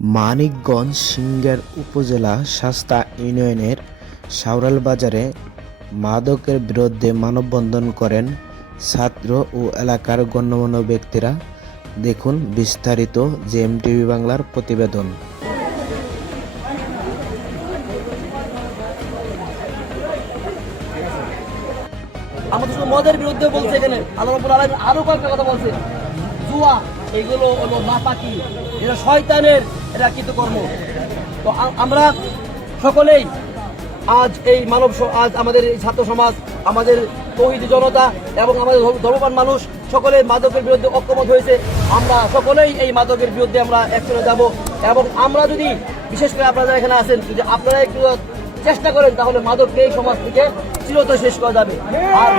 মানিকগঞ্জ সিংড়া উপজেলা শাস্তা ইউনিয়নের সাউরাল বাজারে মাদকের বিরুদ্ধে মানববন্ধন করেন ছাত্র ও এলাকার গণ্যমান্য ব্যক্তিরা। দেখুন বিস্তারিত জেএমটিভি বাংলার প্রতিবেদন। আমাদের শুধু মদের বিরুদ্ধে বলছে এখানে। আল্লাহ আরও কয়েকটা কথা বলছে। জুয়া এগুলো হলো নাপাকি এটা শয়তানের এটা কিন্তু কর্ম তো আমরা সকলেই আজ এই মানব আজ আমাদের এই ছাত্র সমাজ, আমাদের তৌহিদি জনতা এবং আমাদের ধর্ম- ধর্মপ্রাণ মানুষ সকলে মাদকের বিরুদ্ধে ঐক্যমত হয়েছে। আমরা সকলেই এই মাদকের বিরুদ্ধে আমরা একসঙ্গে যাব এবং আমরা যদি, বিশেষ করে আপনারা এখানে আছেন, যদি আপনারা একটু চেষ্টা করেন, তাহলে মাদককে এই সমাজ থেকে চিরত শেষ করা যাবে। আর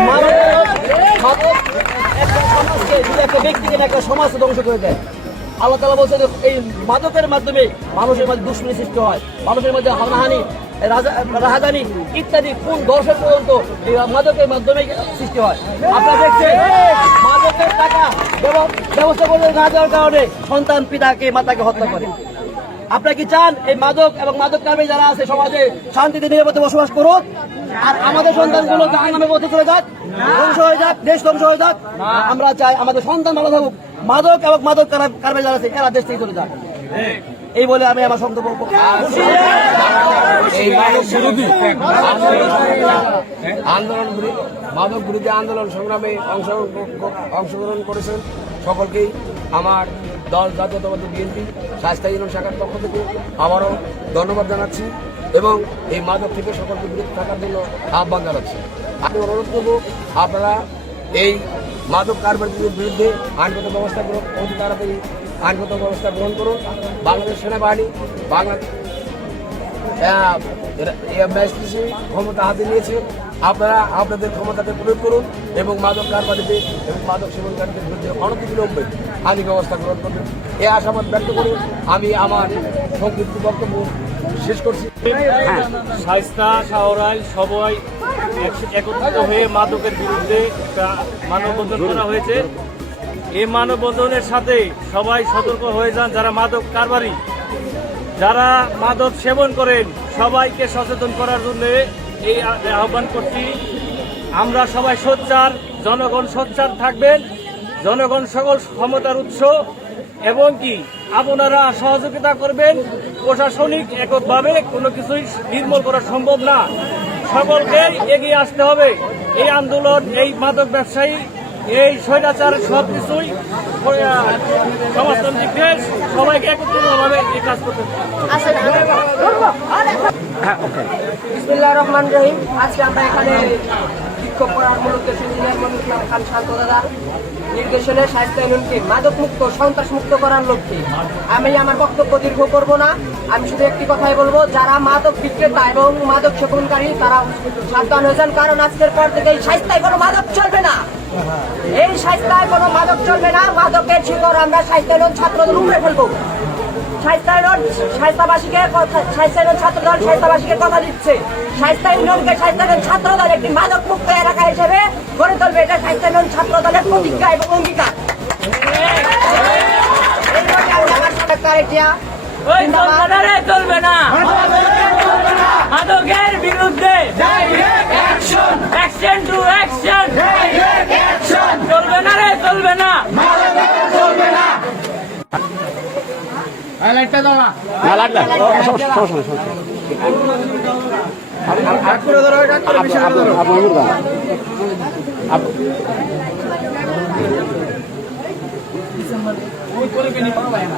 একটা সমাজকে একটা ব্যক্তিকে একটা সমাজকে ধ্বংস করে দেয়। আল্লাহ তালা বলছে যে এই মাদকের মাধ্যমে মানুষের মধ্যে দুশ্মনী সৃষ্টি হয়, মানুষের মধ্যে হানাহানি রাহাজানি ইত্যাদি কোন দর্শক পর্যন্ত এই মাদকের মাধ্যমে সৃষ্টি হয়। আপনারা দেখছেন, মাদকের টাকা ব্যব- ব্যবস্থা করে না দেওয়ার কারণে সন্তান পিতাকে, মাতাকে হত্যা করে। আপনারা কি চান এই মাদক এবং মাদক কামে যারা আছে সমাজে শান্তিতে, নিরাপদে বসবাস করুক? আর আমাদের সন্তানগুলো জাহান নামে পথে চলে যাক, ধ্বংস হয়ে যাক, দেশ ধ্বংস হয়ে যাক। আমরা চাই আমাদের সন্তান ভালো থাকুক। মাদক এবং মাদক কারবে যারা আছে, এরা দেশ থেকে চলে যাক। এই বলে আমি আমার মাদক বিরোধী আন্দোলন মাদক বিরোধী আন্দোলন সংগ্রামে অংশগ্রহণ অংশগ্রহণ করেছেন সকলকেই। আমার দল জাতীয়তাবাদী বিএনপি স্বাস্থ্য ইউনিয়ন শাখার পক্ষ থেকে আবারও ধন্যবাদ জানাচ্ছি এবং এই মাদক থেকে সকলকে বিরত থাকার জন্য আহ্বান জানাচ্ছি। আমি অনুরোধ করব আপনারা এই মাদক কারবারিদের বিরুদ্ধে আইনগত ব্যবস্থা গ্রহণ অতি তাড়াতাড়ি আইনগত ব্যবস্থা গ্রহণ করুন। বাংলাদেশ সেনাবাহিনী বাংলা আহ, এরা- ম্যাজিস্ট্রেসি ক্ষমতা হাতে নিয়েছে। আপনারা আপনাদের ক্ষমতাকে প্রয়োগ করুন এবং মাদক কারবারিতে এবং মাদক সেবনকারীদের বিরুদ্ধে অনতিবিলম্বে আইনি ব্যবস্থা গ্রহণ করবেন এই আশাবাদ ব্যক্ত করে আমি আমার সংক্ষিপ্ত বক্তব্য শেষ করছি। শাইস্তা শাহরাইল সবাই একত্রিত হয়ে মাদকের বিরুদ্ধে একটা মানববন্ধন করা হয়েছে। এই মানববন্ধনের সাথে সবাই সতর্ক হয়ে যান যারা মাদক কারবারি। যারা মাদক সেবন করেন সবাইকে সচেতন করার জন্য এই আহ্বান করছি। আমরা সবাই সোচ্চার জনগণ সোচ্চার থাকবেন। জনগণ সকল ক্ষমতার উৎস এবং কি আপনারা সহযোগিতা করবেন প্রশাসনিক এককভাবে কোনো কিছুই নির্মূল করা সম্ভব না। সকলকে এগিয়ে আসতে হবে। এই আন্দোলন এই মাদক ব্যবসায়ী এই স্বৈরাচার সব কিছুই সমাজতান্ত্রিক দেশ সবাইকে একত্রিতভাবে এই কাজ করতে হবে। রহমান রহিম। আজকে আমরা এখানে বিক্ষোভ করার মূল উদ্দেশ্য ইসলাম খান শান্ত দাদার নির্দেশনে, স্বাস্থ্য আইনকে মাদক মুক্ত সন্ত্রাস মুক্ত করার লক্ষ্যে। আমি আমার বক্তব্য দীর্ঘ করব না। আমি শুধু একটি কথাই বলব, যারা মাদক বিক্রেতা এবং মাদক সেবনকারী, তারা সাবধান হয়ে যান, কারণ আজকের পর থেকে এই স্বাস্থ্যায় কোনো মাদক চলবে না। এই স্বাস্থ্যায় কোনো মাদক চলবে না। মাদকের শিকড় আমরা স্বাস্থ্য ছাত্রদের উপরে ফেলব। ছাত্রদল কথা দিচ্ছে। স্বাস্থ্য ইউনিয়নকে স্বাস্থ্যায়ন ছাত্রদল একটি মাদক মুক্ত এলাকা হিসেবে গড়ে তুলবে। এটা স্বাস্থ্যায়ন ছাত্রদলের প্রতিজ্ঞা এবং অঙ্গীকার। এইভাবে আমি আমার সরকার এটা ওই চলবে চলবে না। ডিসেম্বর ওই করে বেনি পাওয়া যায় না।